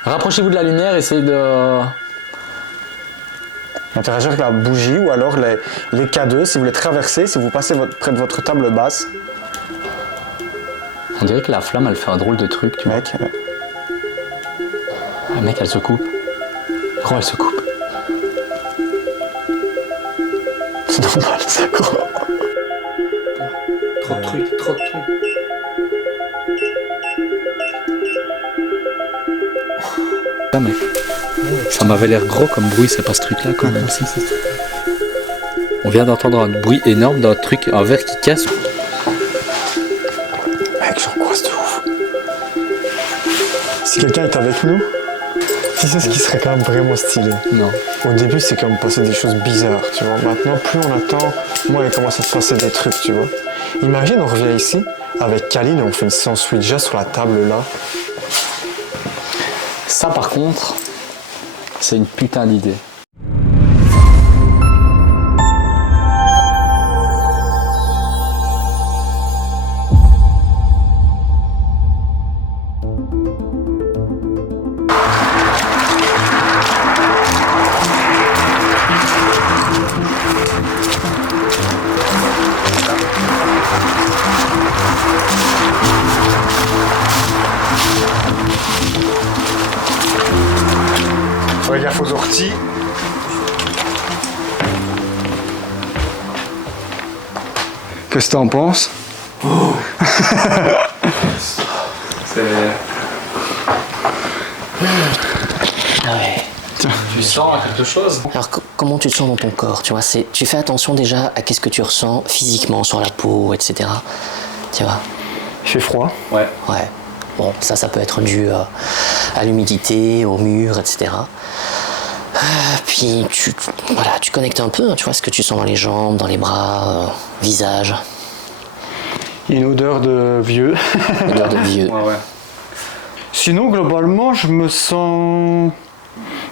Rapprochez-vous de la lumière, essayez de... Interagir avec la bougie ou alors les K2, si vous les traversez, si vous passez près de votre table basse. On dirait que la flamme, elle fait un drôle de truc, tu vois. Mec, Ah, mec, elle se coupe. Gros, elle se coupe. c'est normal, ça gros. Trop de trucs, trop de trucs. Ah, mec. Ça m'avait l'air gros comme bruit, c'est pas ce truc-là, quand même. Si. On vient d'entendre un bruit énorme d'un truc, un verre qui casse. Mec, j'angoisse de ouf. Si quelqu'un est avec nous, tu sais ce qui serait quand même vraiment stylé. Non. Au début, c'est quand même passé des choses bizarres, tu vois. Maintenant, plus on attend, moins il commence à se passer des trucs, tu vois. Imagine, on revient ici, avec Kaline, et on fait une séance Ouija sur la table là. Ça, par contre, c'est une putain d'idée. Fais gaffe aux orties. Qu'est-ce que t'en penses? Ah ouais. Tu sens quelque chose? Alors comment tu te sens dans ton corps, tu vois, tu fais attention déjà à qu'est-ce que tu ressens physiquement sur la peau, etc. Tu vois. Il fait froid. Ouais. Ouais. Bon, ça peut être dû à l'humidité, au mur, etc. Puis tu connectes un peu, hein, tu vois, ce que tu sens dans les jambes, dans les bras, visage. Il y a une odeur de vieux. Odeur de vieux. Ouais. Sinon, globalement, je me sens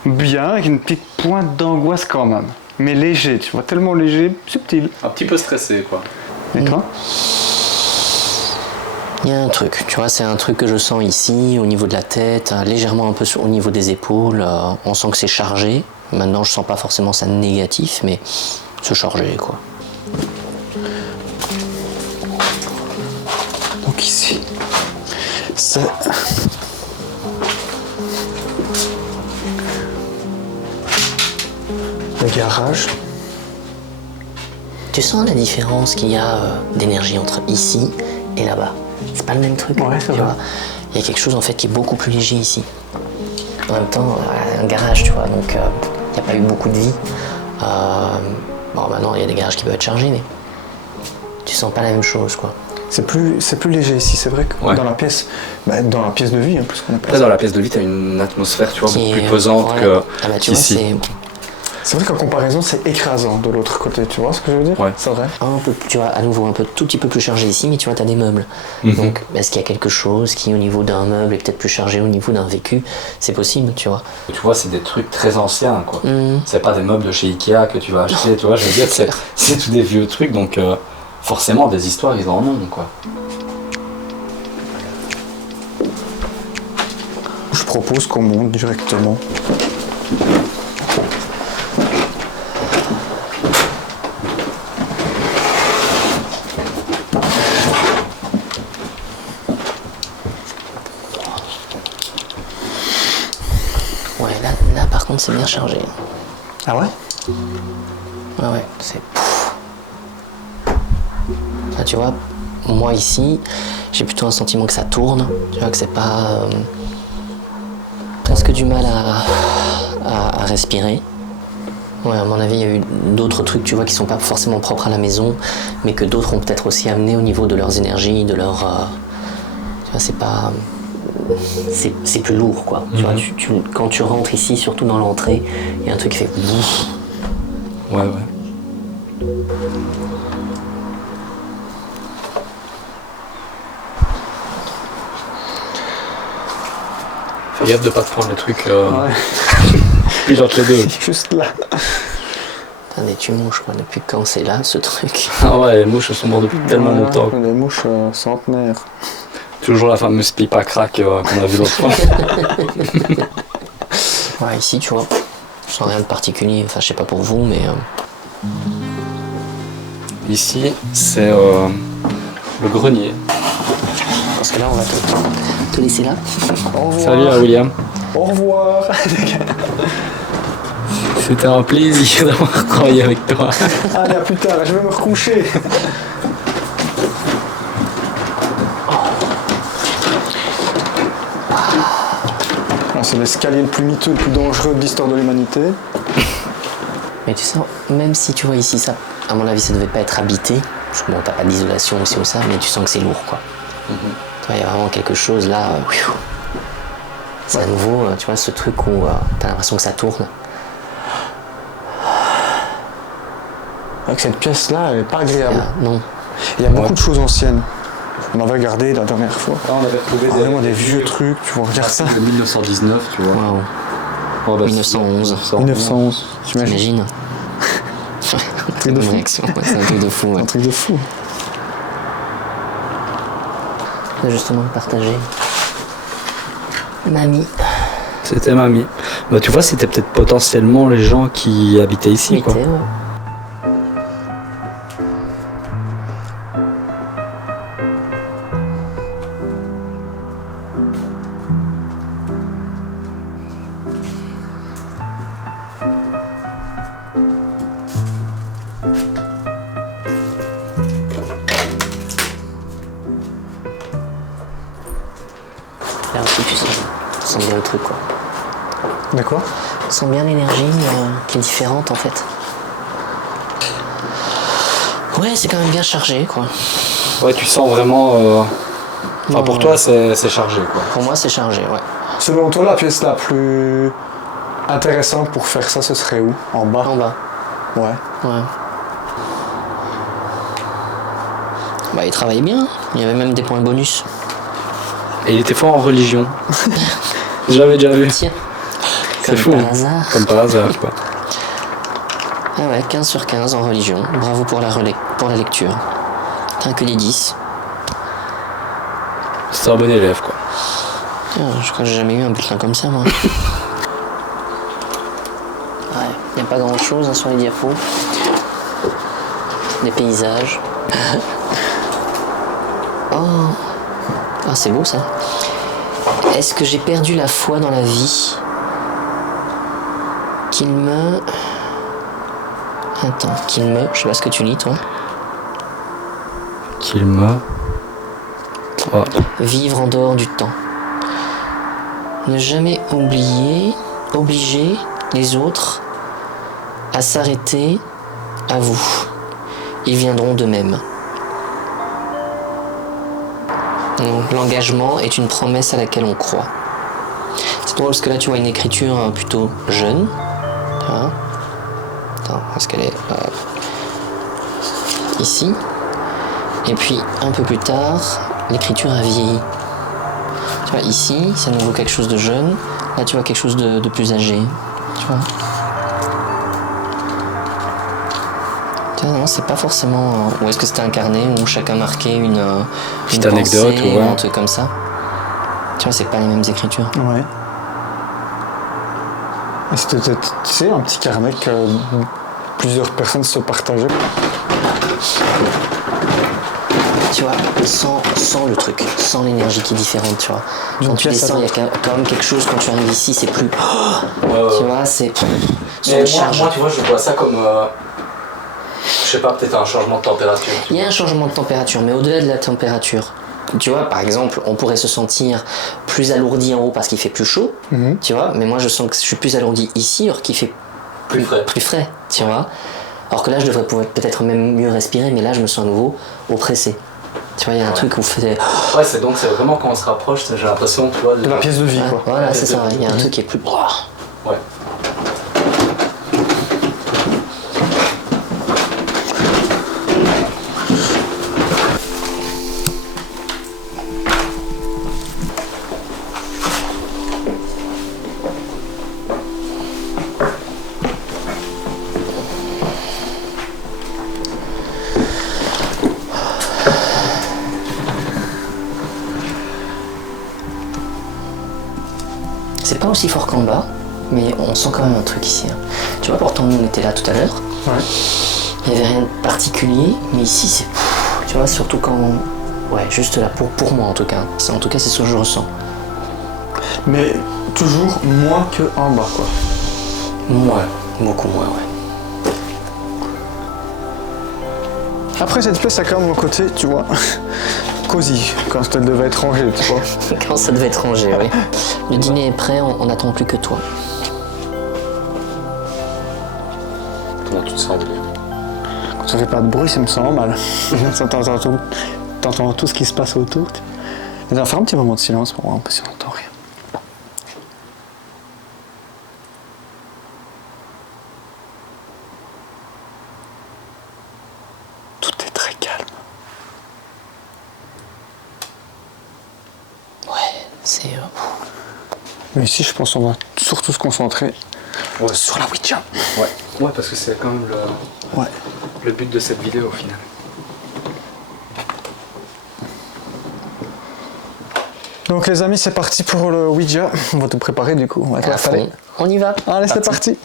bien, avec une petite pointe d'angoisse quand même. Mais léger, tu vois, tellement léger, subtil. Un petit peu stressé, quoi. Et toi? Il y a un truc, tu vois, c'est un truc que je sens ici, au niveau de la tête, légèrement un peu au niveau des épaules. On sent que c'est chargé. Maintenant, je sens pas forcément ça négatif, mais c'est chargé, quoi. Donc ici, c'est... le garage. Tu sens la différence qu'il y a d'énergie entre ici et là-bas. C'est pas le même truc, Ouais, c'est tu vrai. vois. Il y a quelque chose en fait qui est beaucoup plus léger ici. En même temps, un garage, tu vois, donc il n'y a pas eu beaucoup de vie. Bon, maintenant, il y a des garages qui peuvent être chargés, mais tu sens pas la même chose, quoi. C'est plus léger ici, c'est vrai que Ouais. dans la pièce de vie, hein, plus qu'on appelle Après, ça. dans la pièce de vie, t'as une atmosphère, tu vois, Qui beaucoup est, plus pesante voilà. Ah bah, tu vois, qu'ici. c'est C'est vrai qu'en comparaison, c'est écrasant de l'autre côté, tu vois ce que je veux dire? Ouais. C'est vrai. un peu, tu vois, à nouveau, un peu, tout petit peu plus chargé ici, mais tu vois, t'as des meubles. Donc, est-ce qu'il y a quelque chose qui, au niveau d'un meuble, est peut-être plus chargé au niveau d'un vécu? C'est possible, tu vois. Tu vois, c'est des trucs très anciens, quoi. C'est pas des meubles de chez Ikea que tu vas acheter, tu vois, je veux dire, c'est tous des vieux trucs, donc forcément, des histoires, ils en ont, quoi. Je propose qu'on monte directement. Ouais, là par contre, c'est bien chargé. Ah ouais? Ouais, c'est... Là, tu vois, moi ici, j'ai plutôt un sentiment que ça tourne, tu vois, que c'est pas... presque du mal à respirer. Ouais, à mon avis, il y a eu d'autres trucs, tu vois, qui sont pas forcément propres à la maison, mais que d'autres ont peut-être aussi amené au niveau de leurs énergies, de leur... tu vois, c'est pas... C'est plus lourd, quoi. Tu vois, quand tu rentres ici, surtout dans l'entrée, il y a un truc qui fait... Ouais. Fais gaffe de pas te prendre les trucs puis entre les deux. Juste là. Putain, des tu-mouches, quoi. Depuis quand c'est là, ce truc? Ah ouais, les mouches sont mortes depuis tellement longtemps. Les mouches centenaires. Toujours la fameuse pipe à crack qu'on a vu l'autre fois. Ouais, ici, tu vois, je sens rien de particulier. Enfin, je sais pas pour vous, mais... Ici, c'est le grenier. Parce que là, on va te laisser là. Au revoir. Salut à William. Au revoir. C'était un plaisir d'avoir travaillé avec toi. Allez, à plus tard, je vais me recoucher. Ah, c'est l'escalier le plus miteux, le plus dangereux de l'histoire de l'humanité. Mais tu sais, même si tu vois ici ça, à mon avis, ça devait pas être habité. Parce que bon, t'as pas d'isolation aussi ou ça, mais tu sens que c'est lourd, quoi. Tu vois, il y a vraiment quelque chose là. C'est à nouveau, tu vois, ce truc où t'as l'impression que ça tourne. Avec cette pièce-là, elle est pas agréable. Non. Il y a beaucoup de choses anciennes. On avait regardé la dernière fois. Là, on avait trouvé Vraiment des vieux trucs, tu vois, regarde ça. de 1919, tu vois. Waouh. Oh, bah, 1911. 1911, t'imagines? T'imagines? Un truc de fou. Réaction, ouais, c'est un truc de fou. Ouais. Un truc de fou. Justement, partager. Mamie. C'était mamie. Bah, tu vois, c'était peut-être potentiellement les gens qui habitaient ici, quoi. Ouais. Là aussi, tu sens bien le truc, quoi. De quoi? Tu sens bien l'énergie qui est différente, en fait. Ouais, c'est quand même bien chargé, quoi. Ouais, tu sens vraiment... Enfin, Non, pour toi, c'est chargé, quoi. Pour moi, c'est chargé, ouais. Selon toi, la pièce la plus intéressante pour faire ça, ce serait où? En bas? En bas. Ouais. Ouais. Bah, il travaillait bien. Il y avait même des points bonus. Et il était fort en religion. J'avais déjà vu. Tiens. C'est Comme fou. par hein. hasard. Comme par hasard, quoi. Ah ouais, 15 sur 15 en religion. Bravo pour la lecture. T'as que des 10. C'est un bon élève, quoi. Ah, je crois que j'ai jamais eu un bulletin comme ça, moi. Ouais, y a pas grand chose hein, sur les diapos. Des paysages. Oh. Ah, c'est beau ça. Est-ce que j'ai perdu la foi dans la vie? Je sais pas ce que tu lis, toi. Qu'il me... Oh. Vivre en dehors du temps. Ne jamais obliger les autres à s'arrêter à vous. Ils viendront d'eux-mêmes. Donc, l'engagement est une promesse à laquelle on croit. C'est drôle parce que là tu vois une écriture plutôt jeune. Hein. Attends, est-ce qu'elle est ici? Et puis un peu plus tard, l'écriture a vieilli. Tu vois, ici, c'est à nouveau quelque chose de jeune. Là, tu vois quelque chose de plus âgé. Tu vois? Tu vois, non, c'est pas forcément... Ou est-ce que c'était un carnet où chacun marquait une Petite anecdote, pensée, ouais. un truc comme ça? Tu vois, c'est pas les mêmes écritures. Ouais. Et c'était, tu sais, un petit carnet que plusieurs personnes se partageaient. Tu vois, sans le truc, sans l'énergie qui est différente, tu vois. Quand tu descends, il y a quand même quelque chose, quand tu arrives ici, c'est plus... Tu vois, c'est... Mais moi, tu vois, je vois ça comme... je sais pas, peut-être un changement de température. Il y a un changement de température, mais au-delà de la température, tu vois, par exemple, on pourrait se sentir plus alourdi en haut parce qu'il fait plus chaud, tu vois, mais moi je sens que je suis plus alourdi ici alors qu'il fait plus frais, tu vois. Alors que là, je devrais pouvoir peut-être même mieux respirer, mais là, je me sens à nouveau oppressé. Tu vois, il y a un truc où on fait... Ouais, c'est vraiment quand on se rapproche, j'ai l'impression, tu vois... De la pièce de vie, quoi. Voilà, c'est ça, il y a un truc qui est plus... Ouais. C'est pas aussi fort qu'en bas, mais on sent quand même un truc ici. Hein. Tu vois, pourtant nous on était là tout à l'heure. Ouais. Il n'y avait rien de particulier, mais ici c'est... Tu vois, surtout quand... Ouais, juste là, pour moi en tout cas. En tout cas, c'est ce que je ressens. Mais toujours moins qu'en bas, quoi. Moins, beaucoup moins, ouais. Après, cette pièce a quand même un côté, tu vois, cosy, quand ça devait être rangé, tu vois. Quand ça devait être rangé, oui. Le dîner est prêt, on n'attend plus que toi. Comment tu te sens, William? Quand ça fait pas de bruit, ça me sent mal. T'entends tout ce qui se passe autour. On va faire un petit moment de silence pour voir un peu si on n'entend rien. Tout est très calme. Ouais, c'est... Mais ici, je pense qu'on va surtout se concentrer sur la Ouija. Ouais, parce que c'est quand même le but de cette vidéo au final. Donc les amis, c'est parti pour le Ouija. On va tout préparer du coup. On va tout installer. On y va. Allez, c'est parti.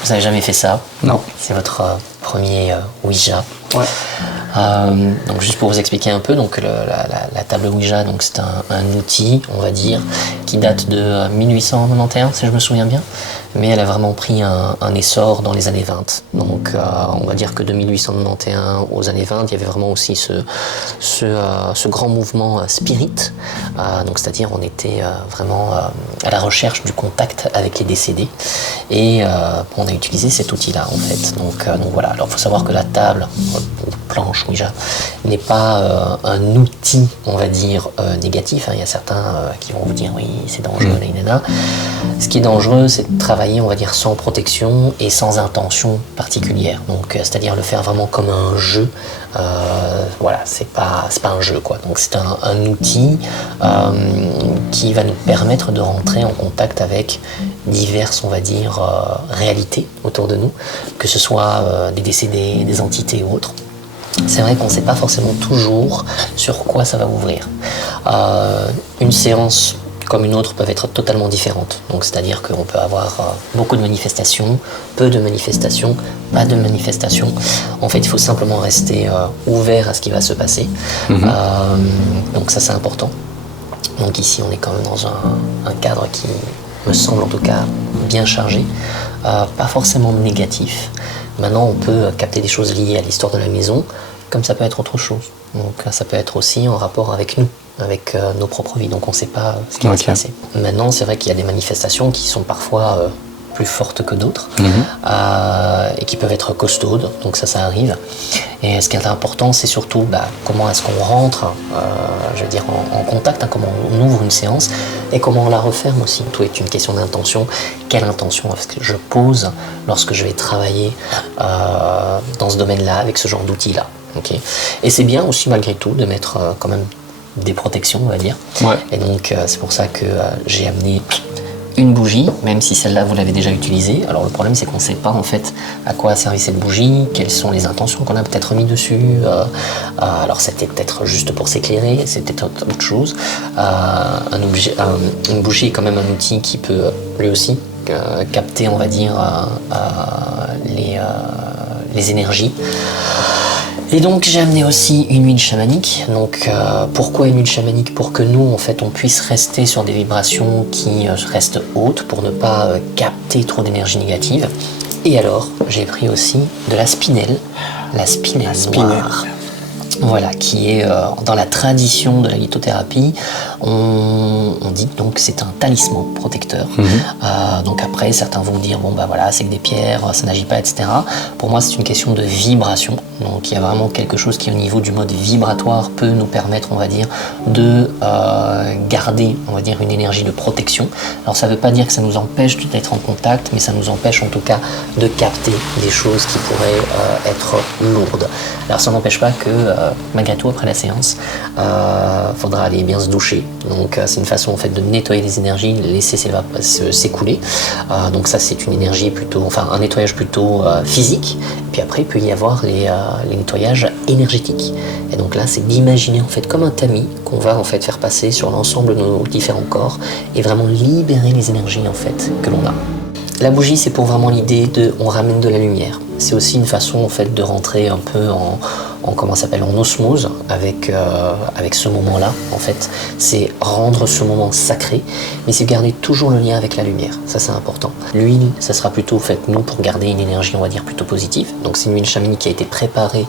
Vous n'avez jamais fait ça? Non. C'est votre premier Ouija. Ouais. Donc juste pour vous expliquer un peu, donc la table Ouija, donc c'est un outil, on va dire, qui date de 1891 si je me souviens bien, mais elle a vraiment pris un essor dans les années 20. Donc on va dire que de 1891 aux années 20, il y avait vraiment aussi ce grand mouvement spirit, donc c'est-à-dire on était vraiment à la recherche du contact avec les décédés, et on a utilisé cet outil-là en fait. Donc voilà, alors il faut savoir que la table, ou planche Ouija, n'est pas un outil, on va dire, négatif. Hein. Il y a certains qui vont vous dire oui, c'est dangereux, nanana. Ce qui est dangereux, c'est de travailler, on va dire, sans protection et sans intention particulière. Donc, c'est-à-dire le faire vraiment comme un jeu. Voilà, c'est pas un jeu, quoi. Donc, c'est un outil qui va nous permettre de rentrer en contact avec diverses, on va dire, réalités autour de nous, que ce soit des décédés, des entités ou autres. C'est vrai qu'on ne sait pas forcément toujours sur quoi ça va ouvrir. Une séance comme une autre peuvent être totalement différentes. Donc c'est-à-dire qu'on peut avoir beaucoup de manifestations, peu de manifestations, pas de manifestations. En fait, il faut simplement rester ouvert à ce qui va se passer. Donc ça, c'est important. Donc ici, on est quand même dans un cadre qui me semble en tout cas bien chargé, pas forcément négatif. Maintenant, on peut capter des choses liées à l'histoire de la maison, comme ça peut être autre chose. Donc ça peut être aussi en rapport avec nous, avec nos propres vies. Donc on ne sait pas ce qui va se passer. Maintenant, c'est vrai qu'il y a des manifestations qui sont parfois plus fortes que d'autres et qui peuvent être costaudes. Donc ça arrive. Et ce qui est important, c'est surtout comment est-ce qu'on rentre, je veux dire, en contact, hein, comment on ouvre une séance et comment on la referme aussi. Tout est une question d'intention. Quelle intention est-ce que je pose lorsque je vais travailler dans ce domaine-là, avec ce genre d'outils-là. Okay. Et c'est bien aussi, malgré tout, de mettre quand même des protections, on va dire. Ouais. Et donc, c'est pour ça que j'ai amené une bougie, même si celle-là, vous l'avez déjà utilisée. Alors, le problème, c'est qu'on ne sait pas, en fait, à quoi a servi cette bougie, quelles sont les intentions qu'on a peut-être mis dessus. Alors, c'était peut-être juste pour s'éclairer, c'était autre chose. Une bougie est quand même un outil qui peut, lui aussi, capter, on va dire, les énergies. Et donc j'ai amené aussi une huile chamanique. Donc pourquoi une huile chamanique? Pour que nous, en fait, on puisse rester sur des vibrations qui restent hautes, pour ne pas capter trop d'énergie négative. Et alors, j'ai pris aussi de la spinelle noire. Voilà, qui est dans la tradition de la lithothérapie, on dit donc que c'est un talisman protecteur. Donc après, certains vont dire bon voilà, c'est que des pierres, ça n'agit pas, etc. Pour moi, c'est une question de vibration. Donc il y a vraiment quelque chose qui, au niveau du mode vibratoire, peut nous permettre, on va dire, de garder, on va dire, une énergie de protection. Alors ça ne veut pas dire que ça nous empêche d'être en contact, mais ça nous empêche en tout cas de capter des choses qui pourraient être lourdes. Alors ça n'empêche pas que malgré tout après la séance, faudra aller bien se doucher. Donc c'est une façon en fait de nettoyer les énergies, les laisser s'écouler. Donc ça c'est une énergie plutôt, enfin un nettoyage plutôt physique. Et puis après il peut y avoir les nettoyages énergétiques. Et donc là c'est d'imaginer en fait comme un tamis qu'on va en fait faire passer sur l'ensemble de nos différents corps et vraiment libérer les énergies en fait que l'on a. La bougie, c'est pour vraiment l'idée de on ramène de la lumière. C'est aussi une façon en fait de rentrer un peu en osmose avec ce moment-là en fait. C'est rendre ce moment sacré, mais c'est garder toujours le lien avec la lumière. Ça c'est important. L'huile, ça sera plutôt en fait nous pour garder une énergie on va dire plutôt positive. Donc c'est une huile chamanique qui a été préparée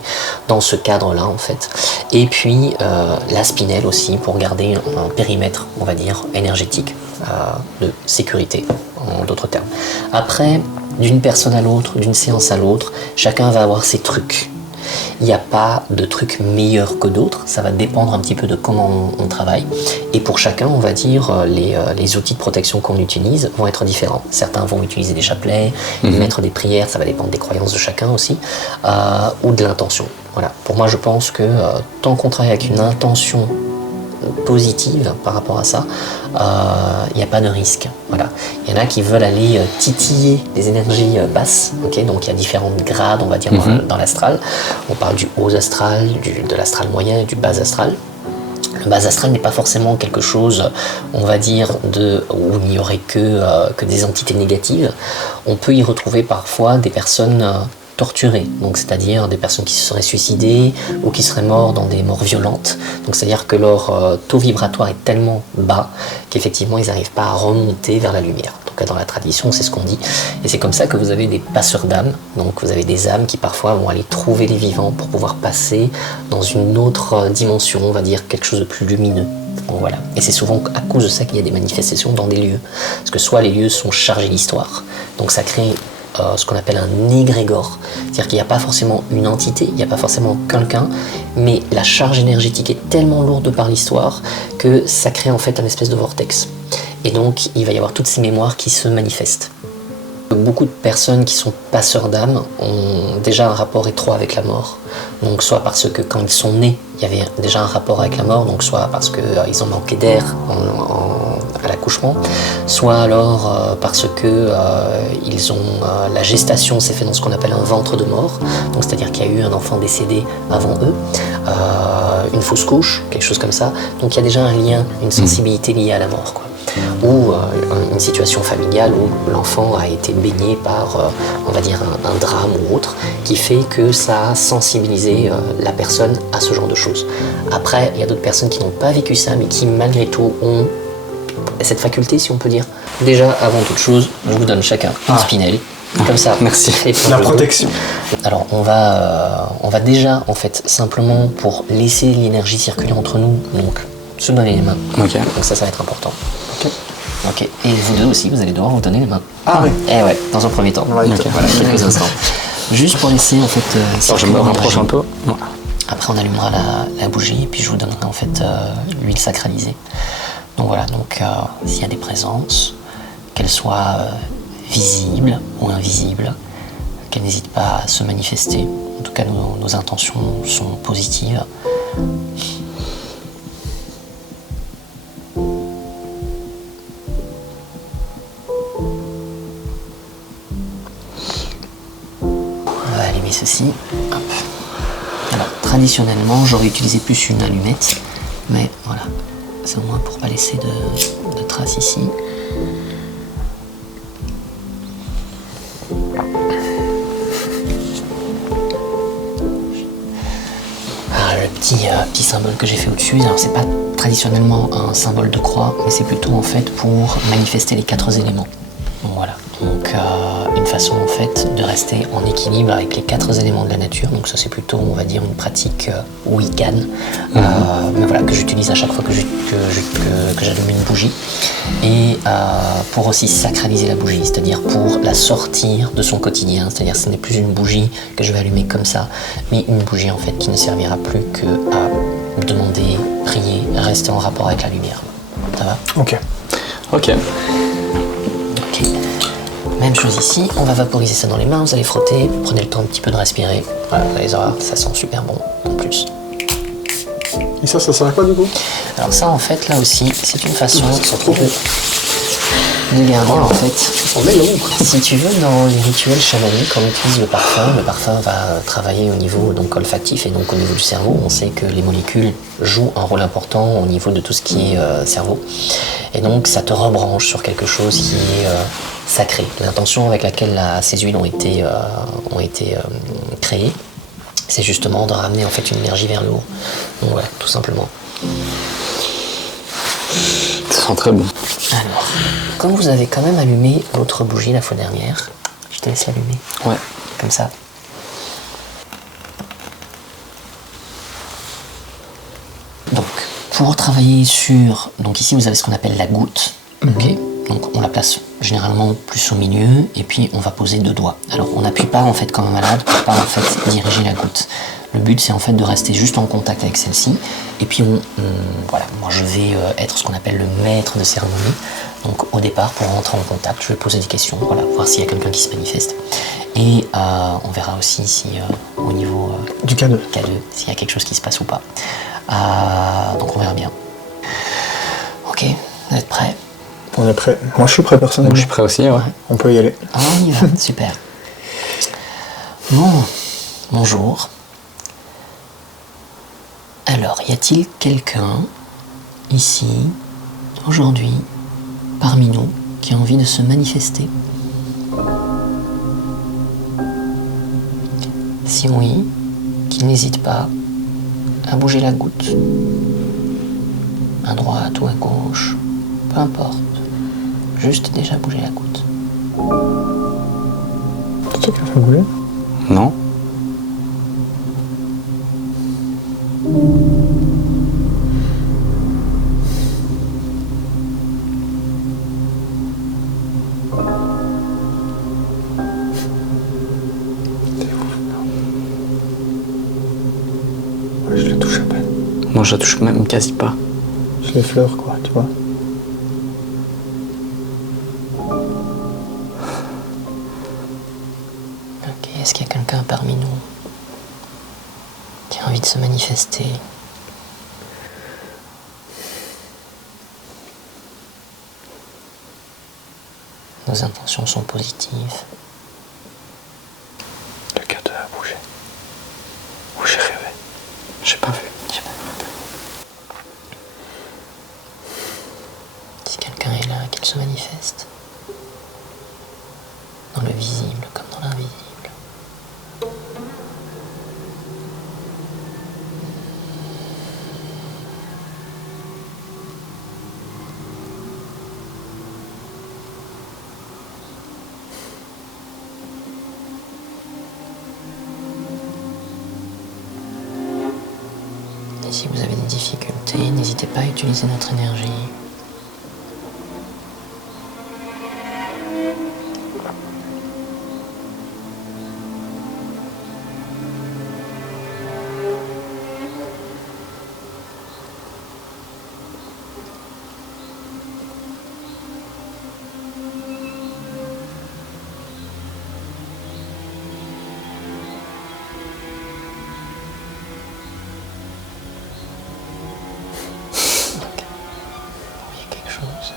dans ce cadre-là en fait. Et puis la spinelle aussi pour garder un périmètre on va dire énergétique de sécurité en d'autres termes. Après, d'une personne à l'autre, d'une séance à l'autre, chacun va avoir ses trucs. Il n'y a pas de trucs meilleurs que d'autres, ça va dépendre un petit peu de comment on travaille. Et pour chacun, on va dire, les outils de protection qu'on utilise vont être différents. Certains vont utiliser des chapelets, mettre des prières, ça va dépendre des croyances de chacun aussi, ou de l'intention. Voilà. Pour moi, je pense que tant qu'on travaille avec une intention positive par rapport à ça, il n'y a pas de risque. Voilà. Il y en a qui veulent aller titiller des énergies basses, okay, donc il y a différents grades, on va dire, dans l'astral. On parle du haut astral, de l'astral moyen et du bas astral. Le bas astral n'est pas forcément quelque chose, on va dire, où il n'y aurait que des entités négatives. On peut y retrouver parfois des personnes torturés, donc c'est-à-dire des personnes qui se seraient suicidées ou qui seraient morts dans des morts violentes. Donc c'est-à-dire que leur taux vibratoire est tellement bas qu'effectivement ils n'arrivent pas à remonter vers la lumière. En tout cas dans la tradition c'est ce qu'on dit. Et c'est comme ça que vous avez des passeurs d'âmes. Donc vous avez des âmes qui parfois vont aller trouver les vivants pour pouvoir passer dans une autre dimension, on va dire quelque chose de plus lumineux. Donc voilà. Et c'est souvent à cause de ça qu'il y a des manifestations dans des lieux. Parce que soit les lieux sont chargés d'histoire, donc ça crée ce qu'on appelle un égrégore. C'est-à-dire qu'il n'y a pas forcément une entité, il n'y a pas forcément quelqu'un, mais la charge énergétique est tellement lourde par l'histoire que ça crée en fait un espèce de vortex. Et donc il va y avoir toutes ces mémoires qui se manifestent. Beaucoup de personnes qui sont passeurs d'âme ont déjà un rapport étroit avec la mort. Donc soit parce que quand ils sont nés, il y avait déjà un rapport avec la mort, donc soit parce qu'ils ont manqué d'air à l'accouchement, soit alors parce que la gestation s'est faite dans ce qu'on appelle un ventre de mort, donc c'est-à-dire qu'il y a eu un enfant décédé avant eux, une fausse couche, quelque chose comme ça. Donc il y a déjà un lien, une sensibilité liée à la mort, quoi. Ou une situation familiale où l'enfant a été baigné par, on va dire, un drame ou autre, qui fait que ça a sensibilisé la personne à ce genre de choses. Après, il y a d'autres personnes qui n'ont pas vécu ça, mais qui malgré tout ont cette faculté, si on peut dire. Déjà, avant toute chose, je vous donne chacun une spinelle. Comme ça, merci. La protection. Alors on va déjà en fait simplement pour laisser l'énergie circuler entre nous, donc se donner les mains. Ok. Donc ça va être important. Ok. Et vous deux aussi, vous allez devoir vous donner les mains. Ah oui. Eh ouais, dans un premier temps. Ouais, Okay. Voilà, quelques instants. Juste pour laisser en fait. Alors je me rapproche un peu. Après on allumera la bougie et puis je vous donnerai en fait l'huile sacralisée. Donc voilà, donc s'il y a des présences, qu'elles soient visibles ou invisibles, qu'elles n'hésitent pas à se manifester. En tout cas, nos intentions sont positives. On va allumer ceci. Hop. Alors, traditionnellement, j'aurais utilisé plus une allumette, mais voilà, c'est au moins pour pas laisser de traces ici. Petit symbole que j'ai fait au-dessus, alors c'est pas traditionnellement un symbole de croix, mais c'est plutôt en fait pour manifester les 4 éléments. Donc voilà, donc une façon en fait de rester en équilibre avec les 4 éléments de la nature. Donc ça c'est plutôt, on va dire, une pratique wiccan, mais voilà, que j'utilise à chaque fois que j'allume une bougie, et pour aussi sacraliser la bougie, c'est-à-dire pour la sortir de son quotidien, c'est-à-dire ce n'est plus une bougie que je vais allumer comme ça, mais une bougie en fait qui ne servira plus qu'à demander, prier, rester en rapport avec la lumière. Ça va ? Ok. Ok. Ok. Même chose ici, on va vaporiser ça dans les mains, vous allez frotter, prenez le temps un petit peu de respirer. Voilà, vous allez voir, ça sent super bon en plus. Et ça sert à quoi du coup? Alors ça, en fait, là aussi, c'est une façon de garder, en fait, On est long. si tu veux, dans les rituels chamaniques, on utilise le parfum. Le parfum va travailler au niveau donc olfactif et donc au niveau du cerveau. On sait que les molécules jouent un rôle important au niveau de tout ce qui est cerveau. Et donc ça te rebranche sur quelque chose qui est sacré. L'intention avec laquelle ces huiles ont été créées, c'est justement de ramener en fait une énergie vers le haut. Donc voilà, tout simplement. Ça sent très bon. Alors, comme vous avez quand même allumé votre bougie la fois dernière, je te laisse l'allumer. Ouais. Comme ça. Donc, pour travailler sur... Donc ici, vous avez ce qu'on appelle la goutte. Ok. Donc, on la place généralement plus au milieu, et puis on va poser 2 doigts. Alors, on n'appuie pas en fait comme un malade pour pas en fait diriger la goutte. Le but, c'est en fait de rester juste en contact avec celle-ci. Et puis, voilà, moi je vais être ce qu'on appelle le maître de cérémonie. Donc, au départ, pour rentrer en contact, je vais poser des questions, voilà, voir s'il y a quelqu'un qui se manifeste. Et on verra aussi si, au niveau Du K2. K2, s'il y a quelque chose qui se passe ou pas. Donc, on verra bien. Ok, vous êtes prêts? On est prêt. Moi je suis prêt personnellement. Donc je suis prêt aussi, ouais. On peut y aller. On y va, super. Bon, bonjour. Alors, y a-t-il quelqu'un ici, aujourd'hui, parmi nous, qui a envie de se manifester? Si oui, qu'il n'hésite pas à bouger la goutte. À droite ou à gauche, peu importe. Juste déjà bouger la goutte. C'est toi qui l'as fait bouger? Non? Ouais, je le touche à peine. Moi je la touche même quasi pas. Je l'effleure quoi, tu vois. Ok, est-ce qu'il y a quelqu'un parmi nous qui a envie de se manifester? Nos intentions sont positives. Le K2 a bougé. Ou j'ai rêvé. J'ai pas vu. Si quelqu'un est là, qu'il se manifeste. Dans le visible comme dans l'invisible. Et si vous avez des difficultés, n'hésitez pas à utiliser notre énergie. Il y a quelque chose.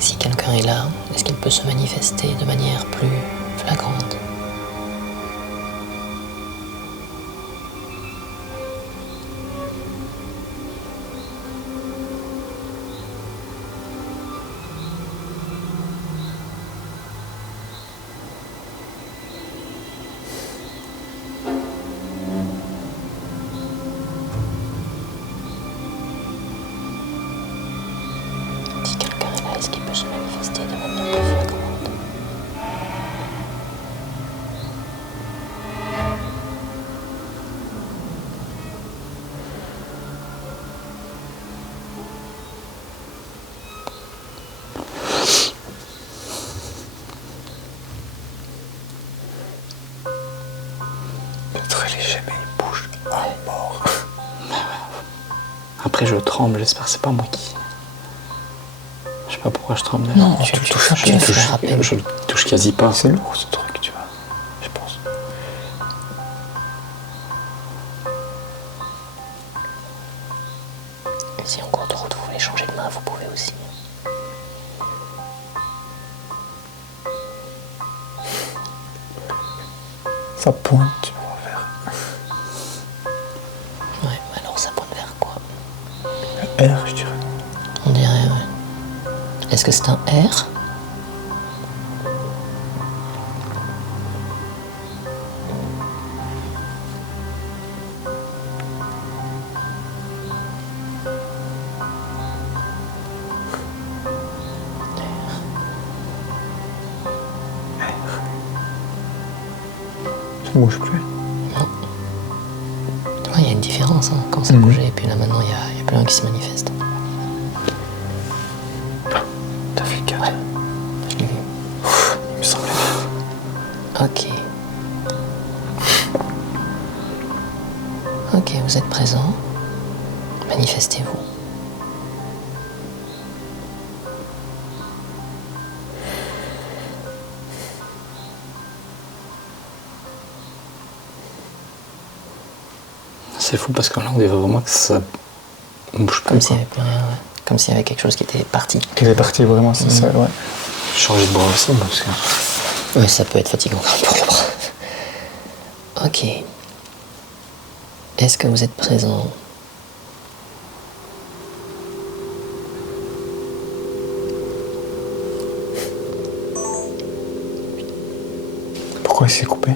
Si quelqu'un est là, est-ce qu'il peut se manifester de manière plus flagrante? Si quelqu'un est là, est-ce qu'il peut se manifester de manière plus flagrante? C'est très léger mais il bouge à mort. Après je tremble, j'espère que c'est pas moi qui... sais pas pourquoi je tremble. Non, tu le touches un peu, faire à peine. Je le touche quasi pas. C'est lourd ce truc, tu vois, je pense. Si en cours de route vous voulez changer de main, vous pouvez aussi. Ça pointe, tu vois, vers Ouais, alors ça pointe vers quoi? le R, je dirais. On dirait, ouais. Est-ce que c'est un R? Ça bouge plus. Ouais, il y a une différence, hein, quand ça bougeait, et puis là maintenant il y a plus rien qui se manifeste. T'as vu le Ouais, je l'ai vu. Il me semblait. Ok. Ok, vous êtes présent. Manifestez-vous. C'est fou parce que là on dirait vraiment que ça bouge plus. Comme s'il n'y avait plus rien, ouais. Comme s'il y avait quelque chose qui était parti. Il est parti vraiment, c'est ça, ouais. Changer de bras aussi parce que... Ouais, ça peut être fatigant pour le bras. Ok. Est-ce que vous êtes présent? Pourquoi il s'est coupé?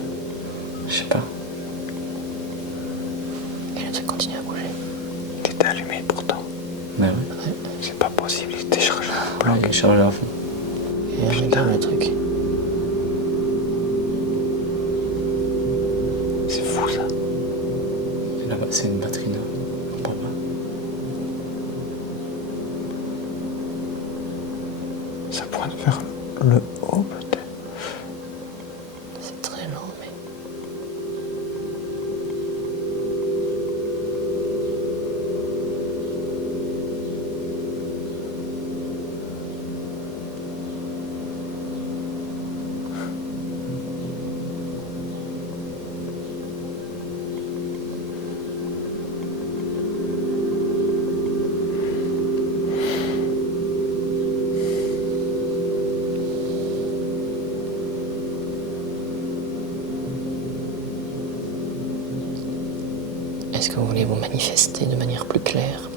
Je sais pas. Et le truc continue à bouger. Il était allumé pourtant. Mais ouais. C'est pas possible, il était chargé à Ouais, bloc. il est chargé à fond. Et regarde le truc. C'est fou ça. Et là-bas c'est une batterie neuve. On comprend pas. Ça pointe vers le haut peut-être. C'est très lent, mais... Est-ce que vous voulez vous manifester de manière plus claire?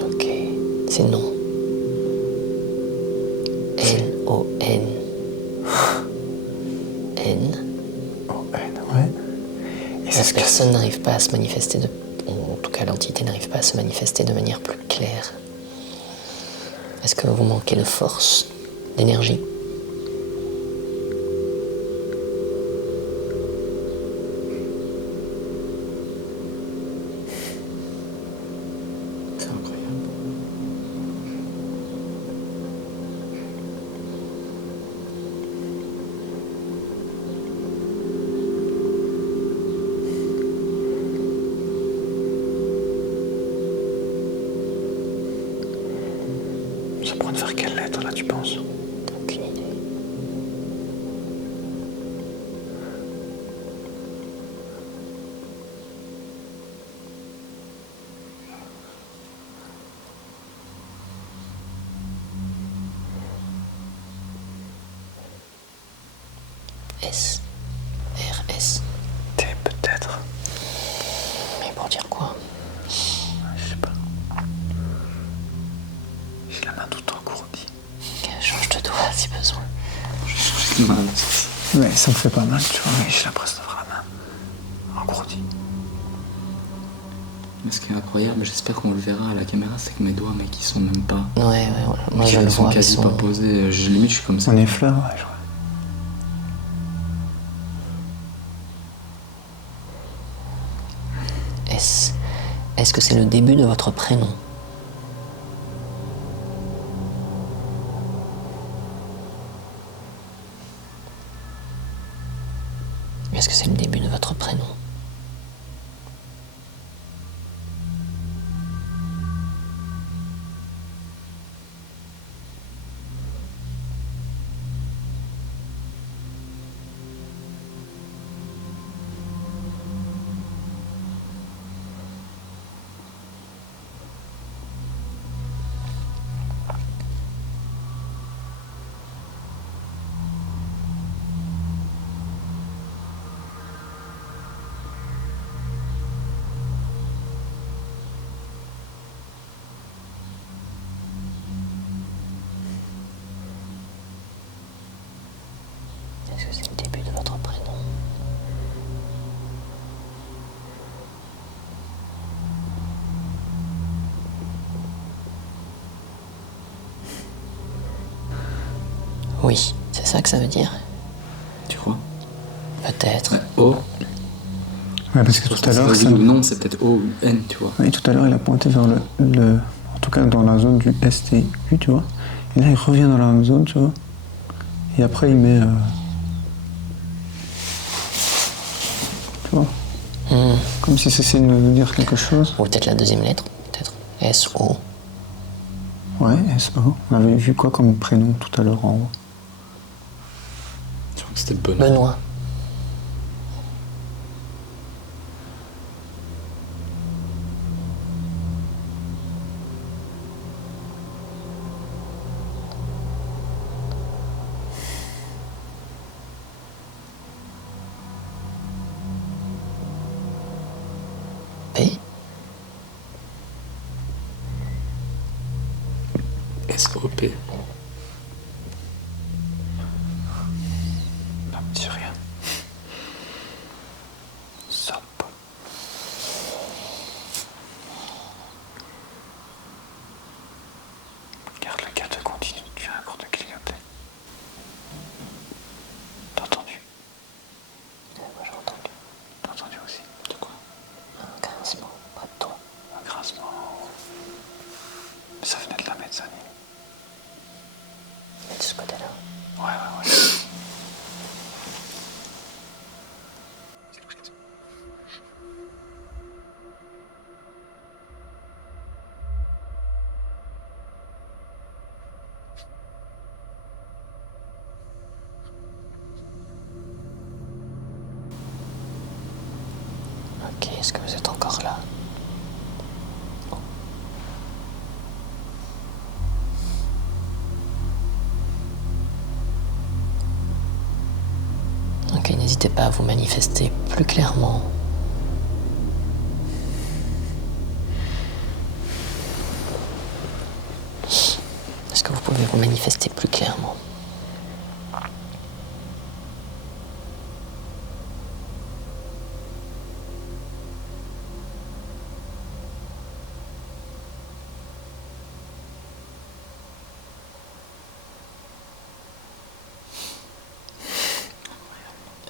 Ok, c'est non. N-O-N. N. Oh, N, ouais. Et c'est La ce que personne n'arrive pas à se manifester de... En tout cas, l'entité n'arrive pas à se manifester de manière plus claire. Est-ce que vous manquez de force, d'énergie? C'est incroyable. ça pointe vers quelle lettre là, tu penses? Aucune idée. S. R-S. T peut-être. Mais pour dire quoi? Je sais pas. J'ai la main tout engourdie. Change de doigt si besoin. Ouais, ça me fait pas mal, tu vois, mais j'ai l'impression d'avoir la main engourdie. Mais ce qui est incroyable, j'espère qu'on le verra à la caméra, c'est que mes doigts, mec, ils sont même pas. Ouais. Moi je le Ils sont vois. quasi pas posés. Limite, je suis comme ça. On effleure, ouais, je vois. Est-ce que c'est le début de votre prénom? Est-ce que c'est le début de votre prénom? Est-ce que c'est le début de votre prénom? Oui, c'est ça que ça veut dire? Tu crois? Peut-être. Ouais, O. Ouais, parce que tout à l'heure, oui ou non, c'est peut-être O ou N, tu vois. Oui, tout à l'heure, il a pointé vers le... En tout cas, dans la zone du STU, tu vois. Et là, il revient dans la même zone, tu vois. Et après, il met... Tu vois. Comme si c'est de nous dire quelque chose. Ou peut-être la deuxième lettre, peut-être. S-O. Ouais, SO. On avait vu quoi comme prénom tout à l'heure en haut? Je crois que c'était Benoît. Benoît. P. S-O-P. Ça me dit rien. Sop. Garde le carte continue, tu as un cours de clignoter. T'as entendu? Moi j'ai entendu T'as entendu aussi? De quoi? un grincement près de toi. Un grincement. Mais ça venait de la mezzanine. Et de ce côté-là. Ouais. Ok, est-ce que vous êtes encore là? Ok, n'hésitez pas à vous manifester plus clairement. Est-ce que vous pouvez vous manifester plus clairement?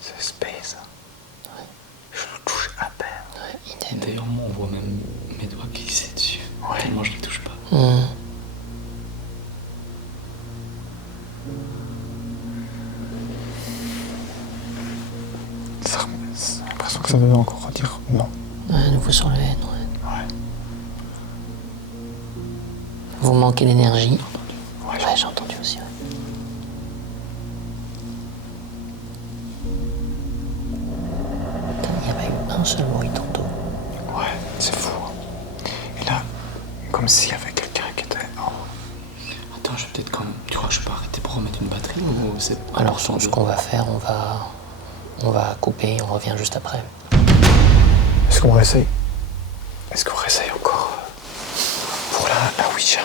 C'est space. Ouais. Je le touche à peine. Ouais, idem. D'ailleurs, moi, on voit même mes doigts glisser dessus. Ouais. Tellement je les touche pas. J'ai l'impression que ça veut encore dire non. Ouais, nouveau sur le N, ouais. Ouais. Vous manquez d'énergie. Ouais, Ouais, j'ai entendu aussi, ouais. Il n'y a pas eu un seul bruit tantôt. Ouais, c'est fou. Et là, comme s'il y avait quelqu'un qui était en haut. Attends, je vais peut-être quand même. Tu crois que je peux arrêter pour remettre une batterie ou c'est pas Alors, important ce de- qu'on va faire, on va couper, on revient juste après. Est-ce qu'on réessaye? Est-ce qu'on réessaye encore pour la Ouija?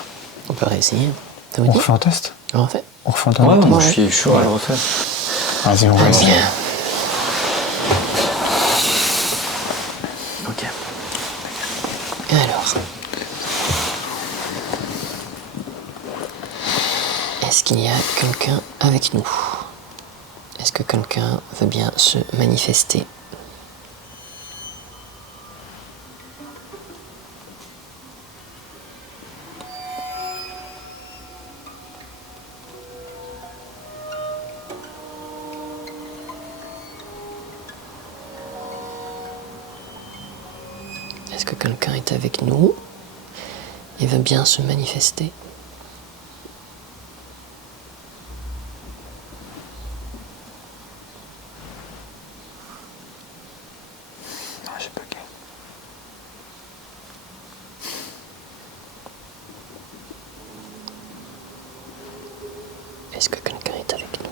On peut réessayer. Ça vous On dit? refait un test? On refait? On refait un test? Ouais, moi Ouais. je suis chaud à le refaire. Vas-y, on va essayer. Bien. Ok. Alors. Est-ce qu'il y a quelqu'un avec nous? Est-ce que quelqu'un veut bien se manifester? Est-ce que quelqu'un est avec nous et veut bien se manifester? Non, j'ai bugué. Est-ce que quelqu'un est avec nous?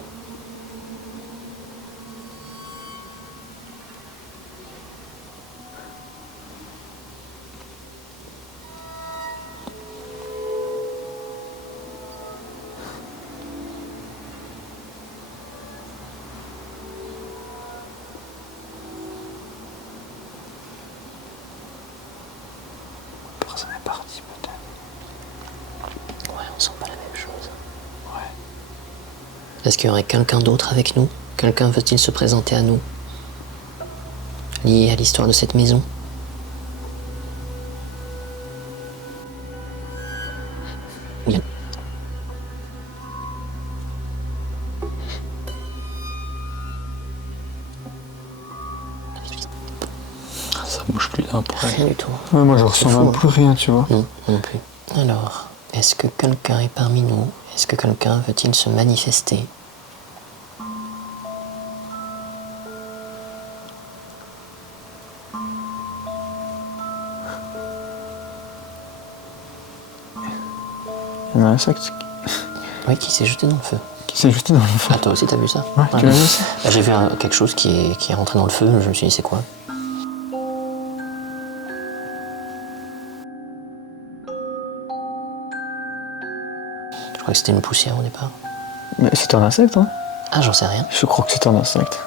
Personne est parti peut-être. Ouais, on sent pas la même chose. Ouais. Est-ce qu'il y aurait quelqu'un d'autre avec nous? Quelqu'un veut-il se présenter à nous? Lié à l'histoire de cette maison? Bien. Ça bouge plus d'un point. Rien du tout. Ouais, moi je ressens fou, même hein. plus rien, tu vois. Non, non plus. Alors, est-ce que quelqu'un est parmi nous? Est-ce que quelqu'un veut-il se manifester? Il y en a un insecte Oui, qui s'est jeté dans le feu. qui s'est jeté dans le feu. Ah, toi aussi, t'as vu ça? Ouais, tu l'as vu ça? Bah, j'ai vu quelque chose qui est rentré dans le feu, je me suis dit, c'est quoi? Je crois que c'était une poussière au départ. Mais c'est un insecte, hein? Ah, j'en sais rien. Je crois que c'est un insecte.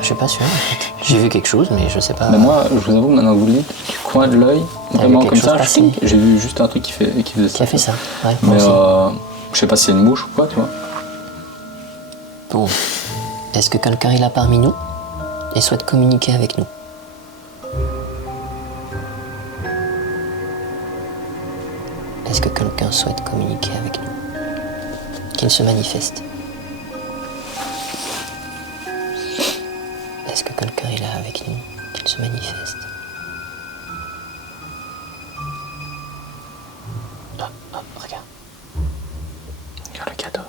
Je suis pas sûr, en fait. J'ai vu quelque chose, mais je sais pas. Mais moi, je vous avoue, maintenant que vous le dites, du coin de l'œil, vraiment quelque comme chose ça, passer. j'ai vu juste un truc qui faisait Qui ça. a fait ça? Ouais, moi Mais aussi. je sais pas si c'est une mouche ou quoi, tu vois. Bon. Est-ce que quelqu'un est là parmi nous et souhaite communiquer avec nous? Est-ce que quelqu'un souhaite communiquer avec nous? Qu'il se manifeste. Est-ce que quelqu'un est là avec nous? Qu'il se manifeste. Ah, ah, regarde. Regarde le cadeau.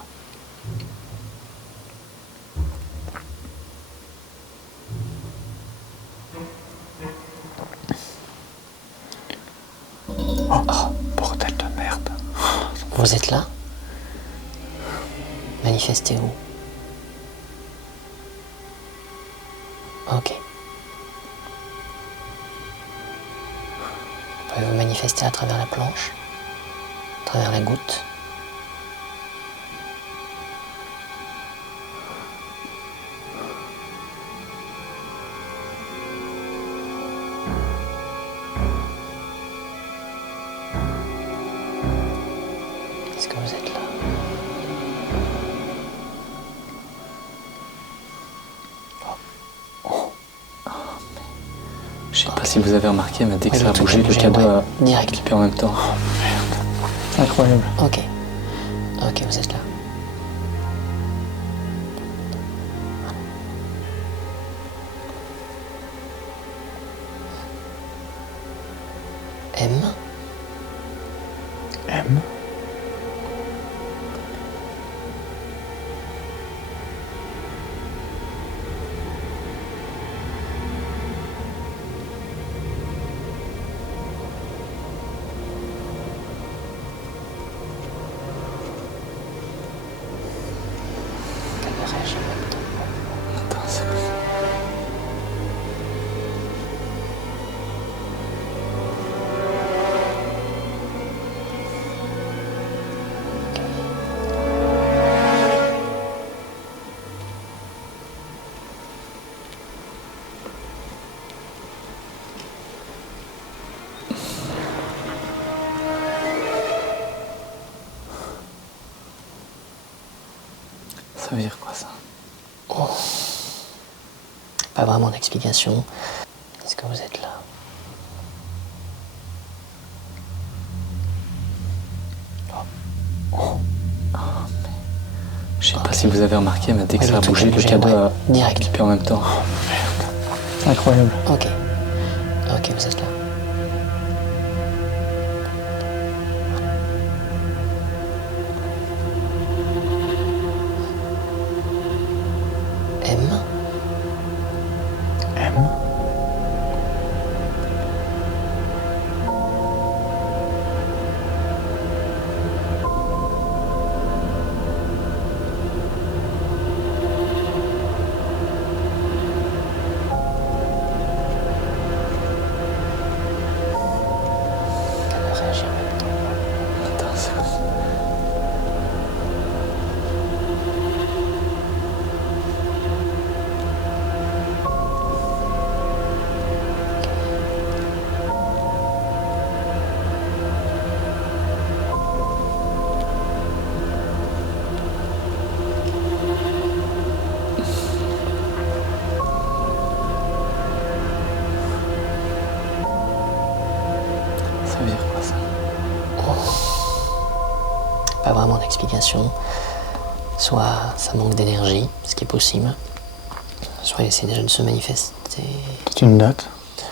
Oh, bordel de merde. Vous êtes là? Manifestez-vous. Ok. Vous pouvez vous manifester à travers la planche, à travers la goutte. Est-ce que vous êtes là? Je sais pas si vous avez remarqué, mais dès que Oui, ça a le truc bougé, a le bougé, cadeau ouais. a Direct. flippé en même temps. Incroyable. Ok. Ok, vous êtes là. M. M. Calmerai-je en même temps? Attends, c'est pas ça. Ça veut dire quoi ça? Pas vraiment d'explication. Est-ce que vous êtes là? Je sais pas si vous avez remarqué, mais dès que Oui, ça le a truc bougé, a le bougé, cadeau ouais. a Direct. flippé en même temps. Incroyable. Ok. Ok, vous êtes là. pas vraiment d'explication. Soit ça manque d'énergie, ce qui est possible. Soit il essaie déjà de se manifester. C'est une date.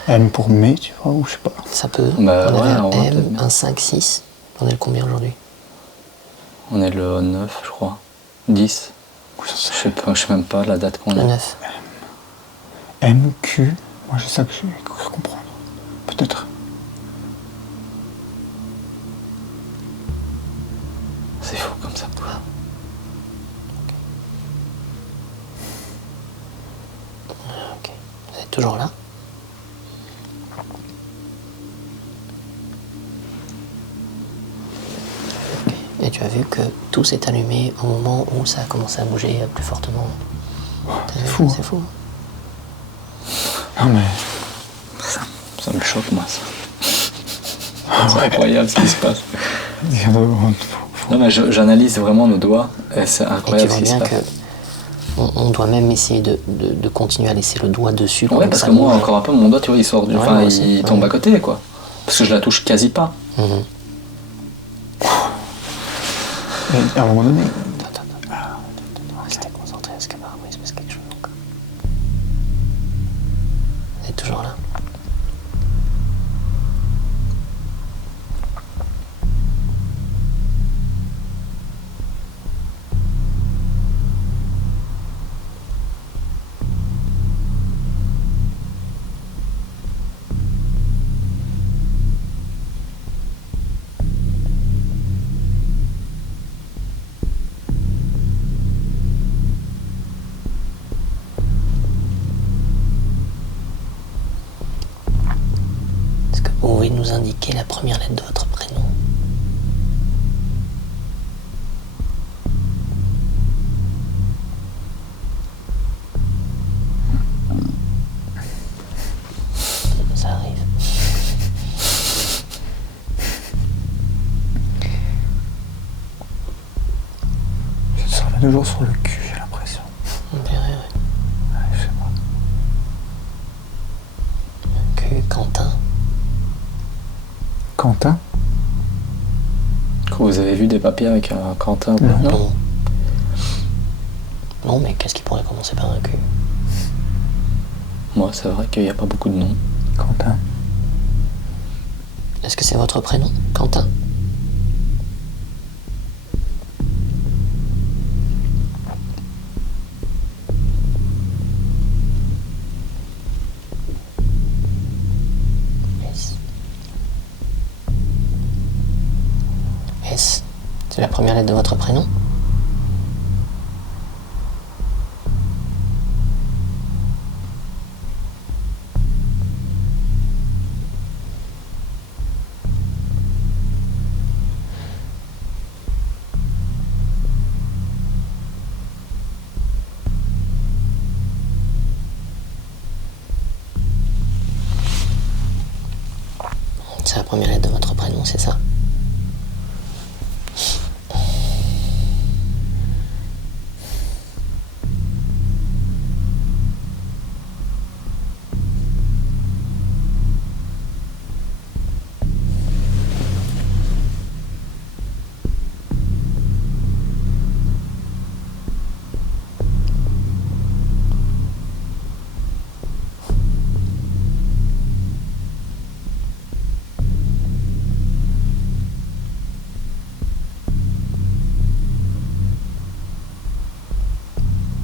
M pour mai, tu vois, ou je sais pas. Ça peut. Bah, on avait ouais, un on va peut-être M, bien. un 5, 6. On est le combien aujourd'hui? On est le 9, je crois. 10. Je sais même pas la date qu'on Le a. 9. M, Q, moi c'est ça que j'ai cru comprendre. Peut-être. C'est fou comme ça. Ok. Vous êtes toujours là? Ok. Et tu as vu que tout s'est allumé au moment où ça a commencé à bouger plus fortement. C'est fou. C'est fou. Non mais. Ça me choque, moi, ça. C'est incroyable ce qui se passe. Non, mais j'analyse vraiment nos doigts et c'est Et tu incroyable vois ce qui se bien passe. que on doit même essayer de continuer à laisser le doigt dessus. Ouais, pendant parce ça que moi, bouge. encore un peu, mon doigt, tu vois, il sort du. Ouais, Enfin, moi aussi, il tombe ouais. à côté, quoi. Parce que je la touche quasi pas. Mhm. Et à un moment donné. Restez concentré à ce qu'apparemment il se passe quelque chose encore. Vous êtes toujours là? Est-ce que vous pouvez nous indiquer la première lettre de votre prénom? Ça arrive. Ça remet toujours sur le cul, j'ai l'impression. On dirait, ouais. Ouais, je sais pas. Que Quentin. Quentin. Que vous avez vu des papiers avec un Quentin ou pas? Non. Non. Non, mais qu'est-ce qui pourrait commencer par un Q? Moi, c'est vrai qu'il n'y a pas beaucoup de noms. Quentin. Est-ce que c'est votre prénom, Quentin? S. S. C'est la première lettre de votre prénom? C'est la première lettre de votre prénom, c'est ça?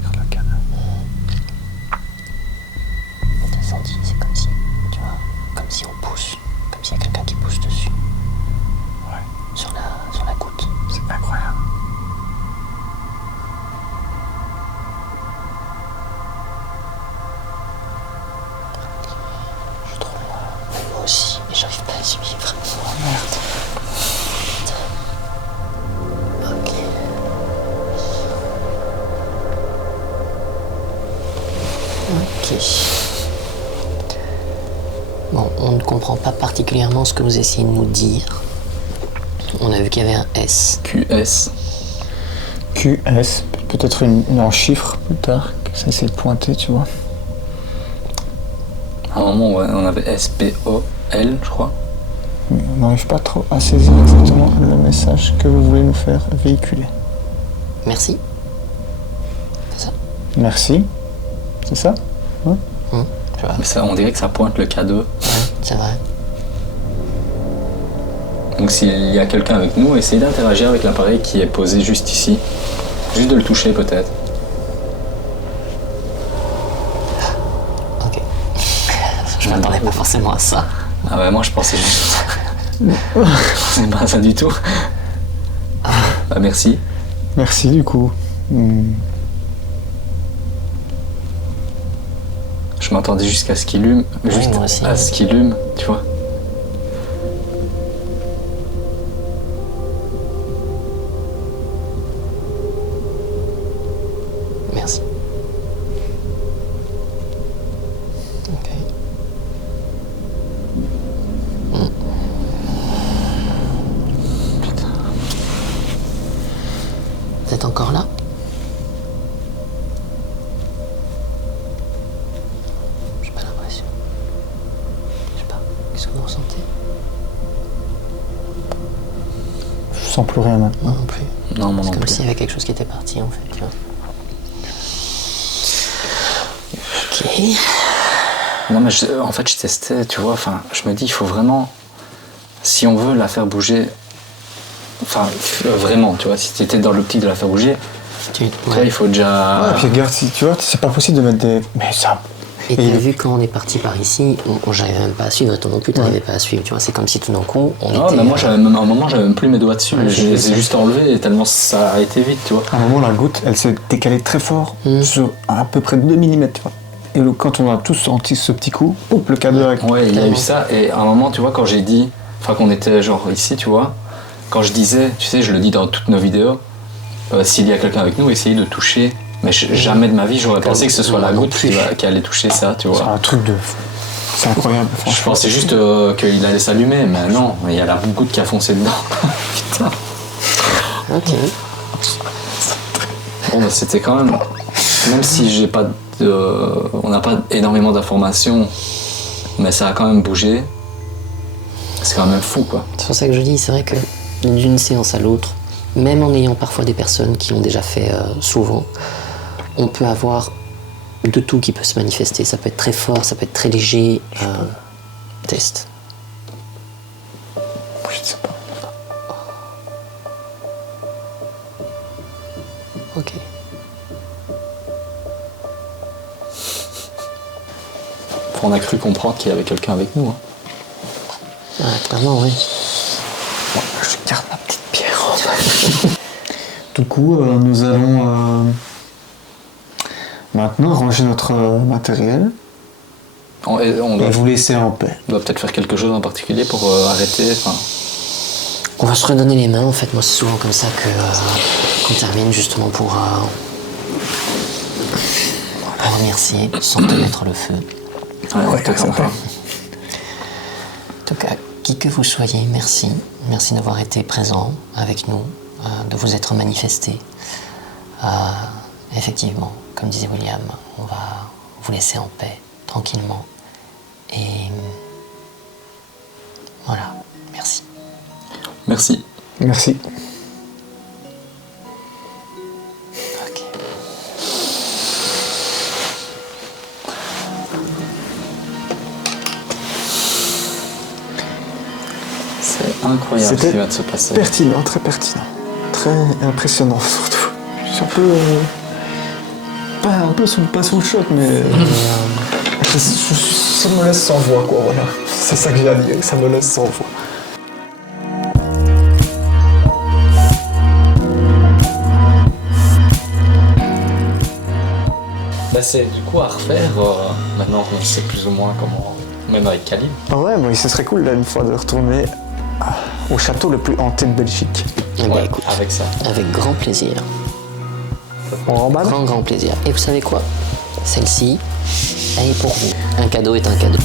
Sur la canne. T'as senti, c'est comme si, tu vois, comme si on pousse, comme s'il y a quelqu'un qui pousse dessus, Ouais. sur la goutte. C'est incroyable. Je suis trop loin. Moi aussi, mais j'arrive pas à suivre. Oh merde. Ok. Ok. Bon, on ne comprend pas particulièrement ce que vous essayez de nous dire. On a vu qu'il y avait un S. QS. QS, peut-être une en chiffres plus tard, que ça essaie de pointer, tu vois. À un moment, ouais, on avait SPOL, je crois. Mais on n'arrive pas trop à saisir exactement le message que vous voulez nous faire véhiculer. Merci. C'est ça. Merci. C'est ça? Tu vois. Mais ça, on dirait que ça pointe le K2. Ouais, c'est vrai. Donc s'il y a quelqu'un avec nous, essayez d'interagir avec l'appareil qui est posé juste ici. Juste de le toucher peut-être. Ok. Je m'attendais pas forcément à ça. Ah ouais, moi je pensais juste... C'est pas ça du tout. Bah merci. Merci du coup. Je m'attendais jusqu'à ce qu'il lume. Juste moi aussi. à ce qu'il lume, tu vois. Merci. Ok. Putain. Vous êtes encore là? J'ai pas l'impression. Je sais pas. Qu'est-ce que vous ressentez? Je sens plus rien maintenant. Moi non plus. Non, moi C'est non comme plus. s'il y avait quelque chose qui était parti en fait, tu vois. Ok. Non mais en fait je testais, tu vois, enfin je me dis il faut vraiment, si on veut la faire bouger, enfin vraiment, tu vois, si tu étais dans l'optique de la faire bouger, après, il faut déjà... Ouais, puis regarde, si, tu vois, c'est pas possible de mettre des... Mais ça... Et t'as vu quand on est parti par ici, j'arrivais même pas à suivre, toi non plus t'arrivais pas à suivre, tu vois, c'est comme si tout d'un coup on Non, était... mais moi j'avais même, à un moment j'avais même plus mes doigts dessus, Ouais, je les ai juste enlevés et tellement ça a été vite, tu vois. À un moment, la goutte, elle s'est décalée très fort, sur à peu près 2 mm, tu vois. Et quand on a tous senti ce petit coup, hop, le câble direct. Ouais, il y a eu ça, et à un moment, tu vois, quand j'ai dit, enfin qu'on était genre ici, tu vois, quand je disais, tu sais, je le dis dans toutes nos vidéos, s'il y a quelqu'un avec nous, essayez de toucher, mais jamais de ma vie j'aurais pensé que ce soit la goutte qui allait toucher ça, tu C'est vois. un truc de... C'est incroyable, Je franchement. pensais juste qu'il allait s'allumer, mais non, il y a la goutte qui a foncé dedans. Putain. Ok. Bon, bah, c'était quand même, même si j'ai pas on n'a pas énormément d'informations, mais ça a quand même bougé. C'est quand même fou, quoi. C'est pour ça que je dis, c'est vrai que d'une séance à l'autre, même en ayant parfois des personnes qui ont déjà fait souvent, on peut avoir de tout qui peut se manifester. Ça peut être très fort, ça peut être très léger. Test. Je sais pas. Ok. On a cru comprendre qu'il y avait quelqu'un avec nous. Hein. Ah, clairement, oui. Je garde ma petite pierre. Du coup, nous allons maintenant ranger notre matériel On et doit, vous laisser en paix. on doit peut-être faire quelque chose en particulier pour arrêter. Enfin, On va se redonner les mains, en fait. Moi, c'est souvent comme ça qu'on termine, justement, pour remercier sans te mettre le feu. ouais, c'est sympa. En tout cas, qui que vous soyez, merci. Merci d'avoir été présent avec nous, de vous être manifesté. Effectivement, comme disait William, on va vous laisser en paix, tranquillement. Et voilà, merci. merci. Merci. Ok. C'est incroyable ce C'était qui va de se passer. pertinent, très pertinent. Très impressionnant, surtout. Je suis un peu... pas sous le choc, mais... ça me laisse sans voix, quoi, voilà. C'est ça que j'ai à dire, ça me laisse sans voix. Bah, c'est du coup à refaire, maintenant qu'on sait plus ou moins comment, même avec Khalid. Ah ouais, mais ce serait cool, là, une fois, de retourner au château le plus hanté de Belgique. Eh ben, Ouais, écoute, avec ça. avec grand plaisir. On remballe? Grand plaisir. Et vous savez quoi? Celle-ci, elle est pour vous. Un cadeau est un cadeau.